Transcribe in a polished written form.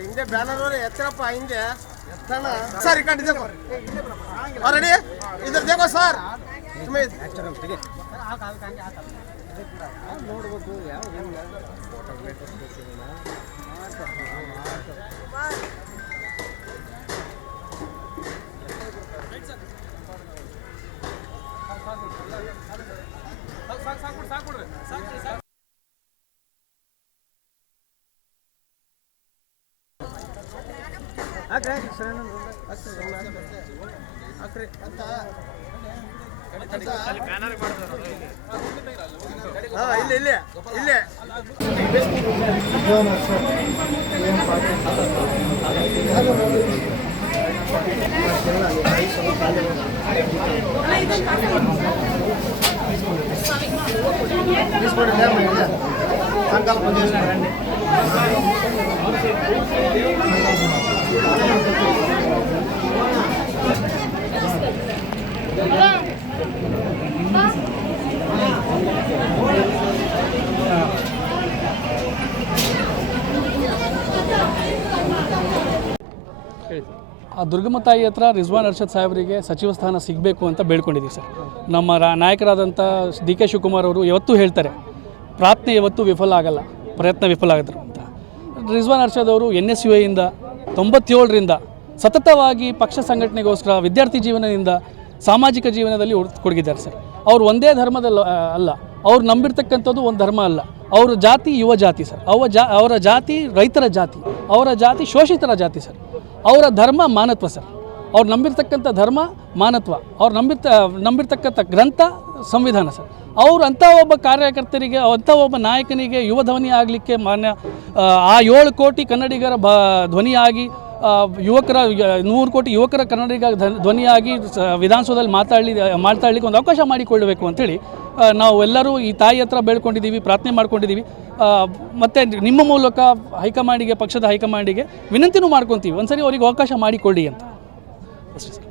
ಹಿಂದೆ ಬ್ಯಾನರ್ ಎತ್ತರಪ್ಪ ಹಿಂದೆ sir ready ಇದ್ರ ದೇವ ಸರ್ ನೋಡ್ಬೇಕು సంకల్పం చేసినారండి. ಆ ದುರ್ಗಮ್ಮ ತಾಯಿ ಹತ್ರ ರಿಜ್ವಾನ್ ಅರ್ಷದ್ ಸಾಹೇಬರಿಗೆ ಸಚಿವ ಸ್ಥಾನ ಸಿಗಬೇಕು ಅಂತ ಬೇಡ್ಕೊಂಡಿದ್ದೀವಿ ಸರ್. ನಮ್ಮ ನಾಯಕರಾದಂಥ ಡಿ ಕೆ ಶಿವಕುಮಾರ್ ಅವರು ಯಾವತ್ತೂ ಹೇಳ್ತಾರೆ, ಪ್ರಾರ್ಥನೆ ಯಾವತ್ತೂ ವಿಫಲ ಆಗಲ್ಲ, ಪ್ರಯತ್ನ ವಿಫಲ ಆಗಿದ್ರು ಅಂತ. ರಿಜ್ವಾನ್ ಅರ್ಷದ್ ಅವರು NSUIಯಿಂದ 97ರಿಂದ ಸತತವಾಗಿ ಪಕ್ಷ ಸಂಘಟನೆಗೋಸ್ಕರ ವಿದ್ಯಾರ್ಥಿ ಜೀವನದಿಂದ ಸಾಮಾಜಿಕ ಜೀವನದಲ್ಲಿ ಕೊಡಗಿದ್ದಾರೆ ಸರ್. ಅವರು ಒಂದೇ ಧರ್ಮದಲ್ಲ ಅಲ್ಲ, ಅವ್ರು ನಂಬಿರ್ತಕ್ಕಂಥದ್ದು ಒಂದು ಧರ್ಮ ಅಲ್ಲ. ಅವರ ಜಾತಿ ಯುವ ಜಾತಿ ಸರ್. ಅವರ ಜಾತಿ ರೈತರ ಜಾತಿ, ಅವರ ಜಾತಿ ಶೋಷಿತರ ಜಾತಿ ಸರ್. ಅವರ ಧರ್ಮ ಮಾನತ್ವ ಸರ್. ಅವ್ರು ನಂಬಿರ್ತಕ್ಕಂಥ ಧರ್ಮ ಮಾನತ್ವ, ಅವ್ರು ನಂಬಿರ್ತಕ್ಕಂಥ ಗ್ರಂಥ ಸಂವಿಧಾನ ಸರ್. ಅವರು ಅಂಥ ಒಬ್ಬ ಕಾರ್ಯಕರ್ತರಿಗೆ, ಅಂಥ ಒಬ್ಬ ನಾಯಕನಿಗೆ ಯುವ ಧ್ವನಿ ಆಗಲಿಕ್ಕೆ ಮಾನ್ಯ ಆ 7 ಕೋಟಿ ಕನ್ನಡಿಗರ ಧ್ವನಿಯಾಗಿ, ಯುವಕರ 100 ಕೋಟಿ ಯುವಕರ ಕನ್ನಡಿಗ ಧ್ವನಿಯಾಗಿ ವಿಧಾನಸೌಧದಲ್ಲಿ ಮಾತಾಡಲಿಕ್ಕೆ ಒಂದು ಅವಕಾಶ ಮಾಡಿಕೊಳ್ಳಬೇಕು ಅಂಥೇಳಿ ನಾವು ಎಲ್ಲರೂ ಈ ತಾಯಿ ಹತ್ರ ಬೇಡ್ಕೊಂಡಿದ್ದೀವಿ, ಪ್ರಾರ್ಥನೆ ಮಾಡ್ಕೊಂಡಿದ್ದೀವಿ. ಮತ್ತು ನಿಮ್ಮ ಮೂಲಕ ಹೈಕಮಾಂಡಿಗೆ, ಪಕ್ಷದ ಹೈಕಮಾಂಡಿಗೆ ವಿನಂತಿನೂ ಮಾಡ್ಕೊತೀವಿ, ಒಂದು ಸರಿ ಅವರಿಗೆ ಅವಕಾಶ ಮಾಡಿಕೊಳ್ಳಿ ಅಂತ ಅಷ್ಟೇ ಸರ್.